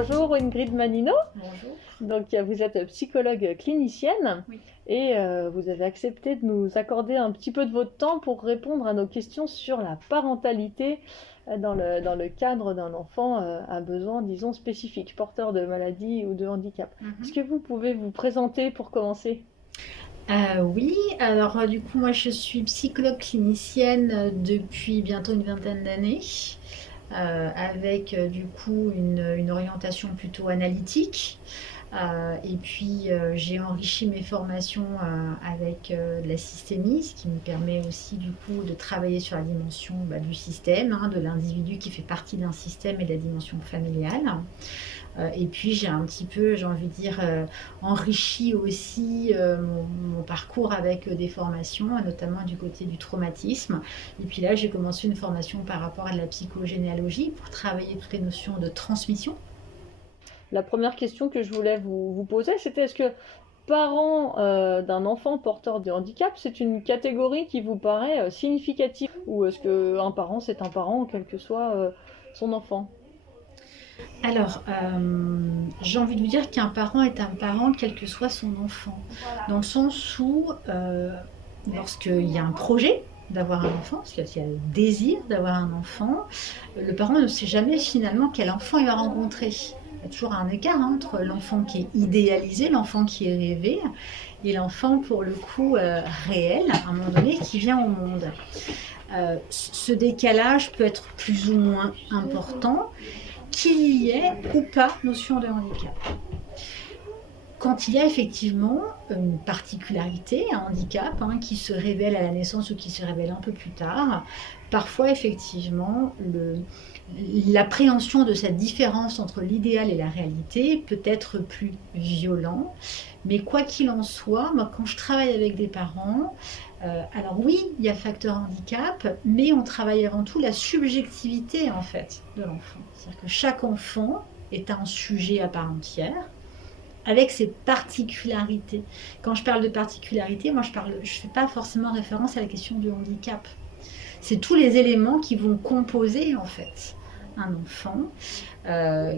Bonjour Ingrid Manino. Bonjour. Donc vous êtes psychologue clinicienne Oui. et vous avez accepté de nous accorder un petit peu de votre temps pour répondre à nos questions sur la parentalité dans le cadre d'un enfant à besoin, disons, spécifique, porteur de maladie ou de handicap. Est-ce que vous pouvez vous présenter pour commencer? Oui, alors du coup moi je suis psychologue clinicienne depuis bientôt une vingtaine d'années, avec du coup une orientation plutôt analytique. Et puis j'ai enrichi mes formations avec de la systémie, ce qui me permet aussi du coup de travailler sur la dimension du système, hein, de l'individu qui fait partie d'un système et de la dimension familiale. Et puis j'ai un petit peu, j'ai envie de dire, enrichi aussi mon parcours avec des formations, notamment du côté du traumatisme. Et puis là, j'ai commencé une formation par rapport à de la psychogénéalogie pour travailler toutes les notions de transmission. La première question que je voulais vous poser, c'était est-ce que parent d'un enfant porteur de handicap, c'est une catégorie qui vous paraît significative ou est-ce qu'un parent, c'est un parent, quel que soit son enfant? Alors, j'ai envie de vous dire qu'un parent est un parent quel que soit son enfant. Dans le sens où, lorsqu'il y a un projet d'avoir un enfant, parce qu'il y a le désir d'avoir un enfant, le parent ne sait jamais finalement quel enfant il va rencontrer. Il y a toujours un écart entre l'enfant qui est idéalisé, l'enfant qui est rêvé, et l'enfant pour le coup réel, à un moment donné, qui vient au monde. Ce décalage peut être plus ou moins important, qu'il y ait ou pas notion de handicap. Quand il y a effectivement une particularité, un handicap qui se révèle à la naissance ou qui se révèle un peu plus tard, parfois effectivement l'appréhension de cette différence entre l'idéal et la réalité peut être plus violent. Mais quoi qu'il en soit, moi quand je travaille avec des parents, alors oui, il y a le facteur handicap, mais on travaille avant tout la subjectivité en fait de l'enfant. C'est-à-dire que chaque enfant est un sujet à part entière, avec ses particularités. Quand je parle de particularités, moi je ne fais pas forcément référence à la question du handicap. C'est tous les éléments qui vont composer en fait un enfant,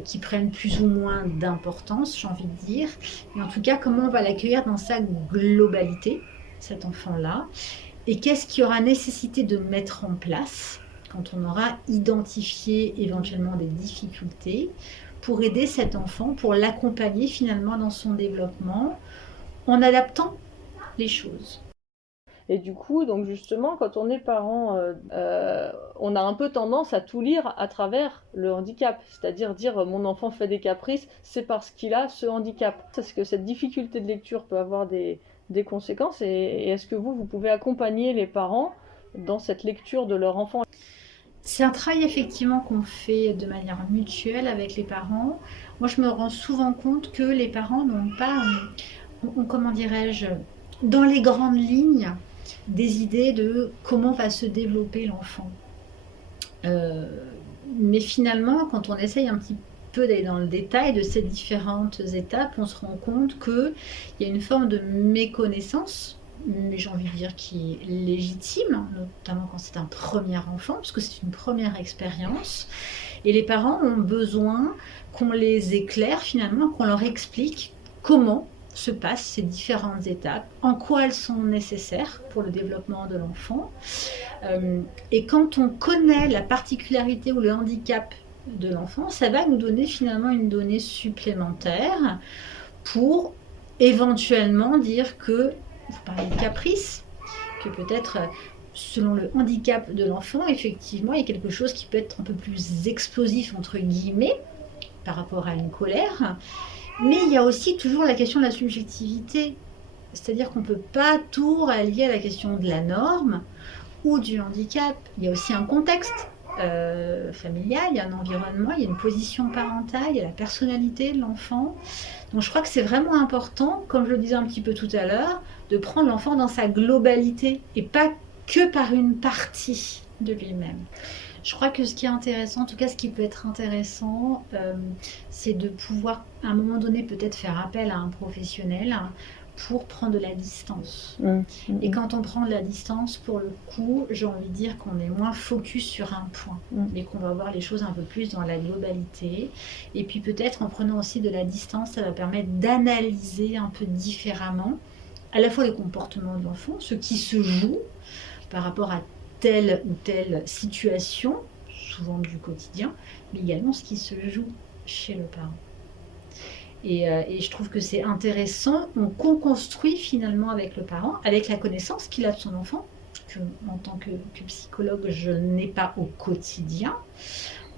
qui prennent plus ou moins d'importance, j'ai envie de dire. Mais en tout cas, comment on va l'accueillir dans sa globalité, cet enfant-là, et qu'est-ce qu'il y aura nécessité de mettre en place quand on aura identifié éventuellement des difficultés pour aider cet enfant, pour l'accompagner finalement dans son développement en adaptant les choses. Et du coup, donc justement, quand on est parent, on a un peu tendance à tout lire à travers le handicap, c'est-à-dire dire mon enfant fait des caprices, c'est parce qu'il a ce handicap. Est-ce que cette difficulté de lecture peut avoir des conséquences et est-ce que vous pouvez accompagner les parents dans cette lecture de leur enfant? C'est un travail effectivement qu'on fait de manière mutuelle avec les parents. Moi, je me rends souvent compte que les parents n'ont pas, comment dirais-je, dans les grandes lignes, des idées de comment va se développer l'enfant. Euh, mais finalement, quand on essaye un petit peu d'aller dans le détail de ces différentes étapes, on se rend compte qu'il y a une forme de méconnaissance, mais j'ai envie de dire qui est légitime, notamment quand c'est un premier enfant, parce que c'est une première expérience. Et les parents ont besoin qu'on les éclaire finalement, qu'on leur explique comment se passent ces différentes étapes, en quoi elles sont nécessaires pour le développement de l'enfant. Et quand on connaît la particularité ou le handicap de l'enfant, ça va nous donner finalement une donnée supplémentaire pour éventuellement dire que, vous parlez de caprice, que peut-être selon le handicap de l'enfant, effectivement, il y a quelque chose qui peut être un peu plus explosif, entre guillemets, par rapport à une colère. Mais il y a aussi toujours la question de la subjectivité. C'est-à-dire qu'on ne peut pas tout rallier à la question de la norme ou du handicap. Il y a aussi un contexte familial, il y a un environnement, il y a une position parentale, il y a la personnalité de l'enfant. Donc je crois que c'est vraiment important, comme je le disais un petit peu tout à l'heure, de prendre l'enfant dans sa globalité et pas que par une partie de lui-même. Je crois que ce qui est intéressant, en tout cas ce qui peut être intéressant, c'est de pouvoir à un moment donné peut-être faire appel à un professionnel pour prendre de la distance. Mmh. Et quand on prend de la distance, pour le coup, j'ai envie de dire qu'on est moins focus sur un point, mais qu'on va voir les choses un peu plus dans la globalité. Et puis peut-être en prenant aussi de la distance, ça va permettre d'analyser un peu différemment à la fois les comportements de l'enfant, ce qui se joue par rapport à telle ou telle situation, souvent du quotidien, mais également ce qui se joue chez le parent. Et je trouve que c'est intéressant, on co-construit finalement avec le parent, avec la connaissance qu'il a de son enfant, que en tant que psychologue, je n'ai pas au quotidien.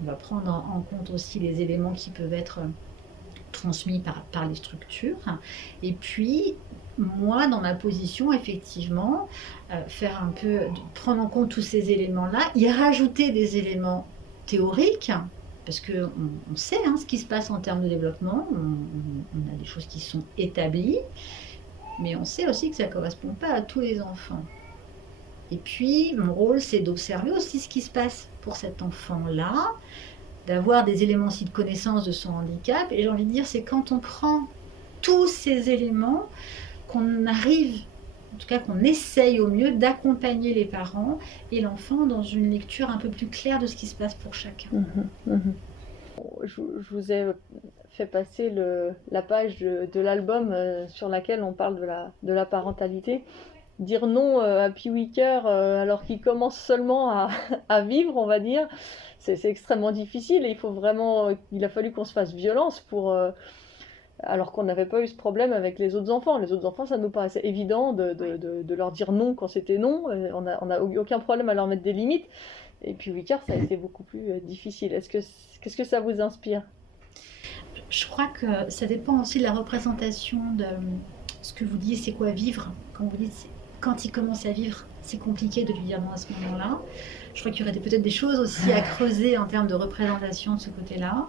On va prendre en compte aussi les éléments qui peuvent être transmis par les structures. Et puis, moi, dans ma position, effectivement, faire un peu, prendre en compte tous ces éléments-là, y rajouter des éléments théoriques, parce qu'on sait ce qui se passe en termes de développement, on a des choses qui sont établies, mais on sait aussi que ça ne correspond pas à tous les enfants. Et puis, mon rôle, c'est d'observer aussi ce qui se passe pour cet enfant-là, d'avoir des éléments aussi de connaissance de son handicap. Et j'ai envie de dire, c'est quand on prend tous ces éléments qu'on arrive, en tout cas qu'on essaye au mieux d'accompagner les parents et l'enfant dans une lecture un peu plus claire de ce qui se passe pour chacun. Je vous ai fait passer la page de l'album sur laquelle on parle de la parentalité. Dire non à Pee Weeker alors qu'il commence seulement à vivre, on va dire, c'est extrêmement difficile et il a fallu qu'on se fasse violence pour... alors qu'on n'avait pas eu ce problème avec les autres enfants. Les autres enfants, ça nous paraissait évident de leur dire non quand c'était non. On n'a eu aucun problème à leur mettre des limites. Et puis Weeker, ça a été beaucoup plus difficile. Qu'est-ce que ça vous inspire? Je crois que ça dépend aussi de la représentation de ce que vous dites, c'est quoi vivre. Quand vous dites, quand il commence à vivre, c'est compliqué de lui dire non à ce moment-là. Je crois qu'il y aurait peut-être des choses aussi à creuser en termes de représentation de ce côté-là.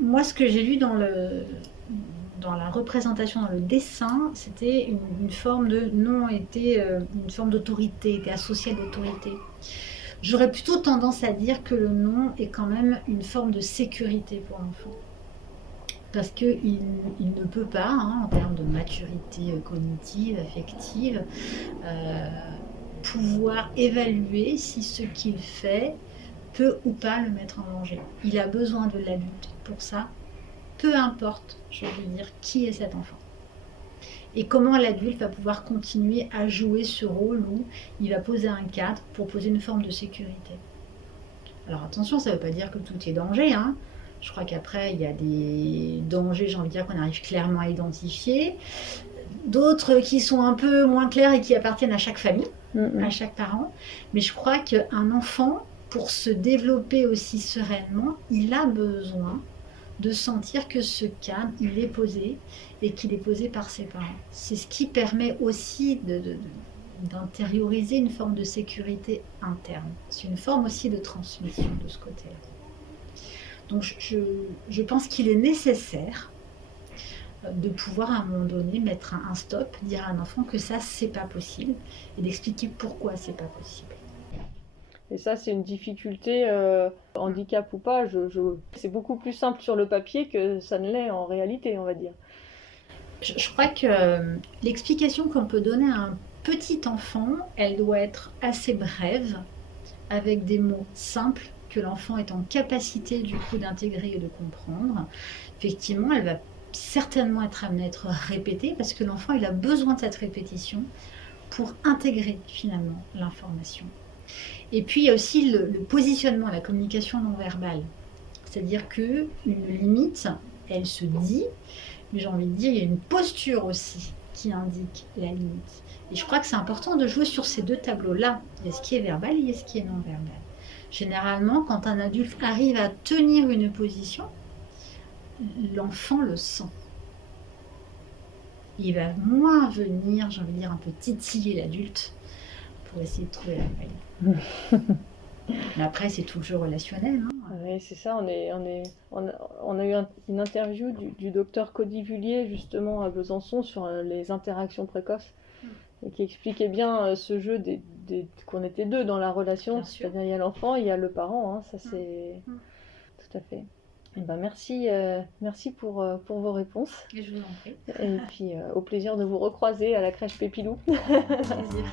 Moi, ce que j'ai lu dans la représentation, dans le dessin, c'était une forme de non, était une forme d'autorité, était associée à l'autorité. J'aurais plutôt tendance à dire que le non est quand même une forme de sécurité pour l'enfant. Parce qu'il ne peut pas, en termes de maturité cognitive, affective, pouvoir évaluer si ce qu'il fait peut ou pas le mettre en danger. Il a besoin de l'adulte pour ça, peu importe, je veux dire, qui est cet enfant. Et comment l'adulte va pouvoir continuer à jouer ce rôle où il va poser un cadre pour poser une forme de sécurité. Alors attention, ça ne veut pas dire que tout est danger. Je crois qu'après, il y a des dangers, j'ai envie de dire, qu'on arrive clairement à identifier. D'autres qui sont un peu moins clairs et qui appartiennent à chaque famille, à chaque parent. Mais je crois qu'un enfant, pour se développer aussi sereinement, il a besoin de sentir que ce cadre, il est posé et qu'il est posé par ses parents. C'est ce qui permet aussi d'intérioriser une forme de sécurité interne. C'est une forme aussi de transmission de ce côté-là. Donc je pense qu'il est nécessaire de pouvoir à un moment donné mettre un stop, dire à un enfant que ça c'est pas possible et d'expliquer pourquoi c'est pas possible. Et ça, c'est une difficulté, handicap ou pas. C'est beaucoup plus simple sur le papier que ça ne l'est en réalité, on va dire. Je crois que l'explication qu'on peut donner à un petit enfant, elle doit être assez brève, avec des mots simples que l'enfant est en capacité du coup d'intégrer et de comprendre. Effectivement, elle va certainement être amenée à être répétée parce que l'enfant, il a besoin de cette répétition pour intégrer finalement l'information. Et puis il y a aussi le positionnement, la communication non verbale. C'est-à-dire qu'une limite, elle se dit, mais j'ai envie de dire, il y a une posture aussi qui indique la limite. Et je crois que c'est important de jouer sur ces deux tableaux-là. Il y a ce qui est verbal et il y a ce qui est non verbal. Généralement, quand un adulte arrive à tenir une position, l'enfant le sent. Il va moins venir, j'ai envie de dire, un peu titiller l'adulte pour essayer de trouver la faille. Mais après, c'est tout le jeu relationnel. Oui, c'est ça. On a eu une interview du docteur Cody Vullier, justement, à Besançon, sur les interactions précoces, et qui expliquait bien ce jeu qu'on était deux dans la relation. C'est-à-dire, il y a l'enfant, il y a le parent. Ça, c'est... Tout à fait. Eh ben, merci pour vos réponses. Et je vous en prie. Et puis au plaisir de vous recroiser à la crèche Pépilou. Plaisir.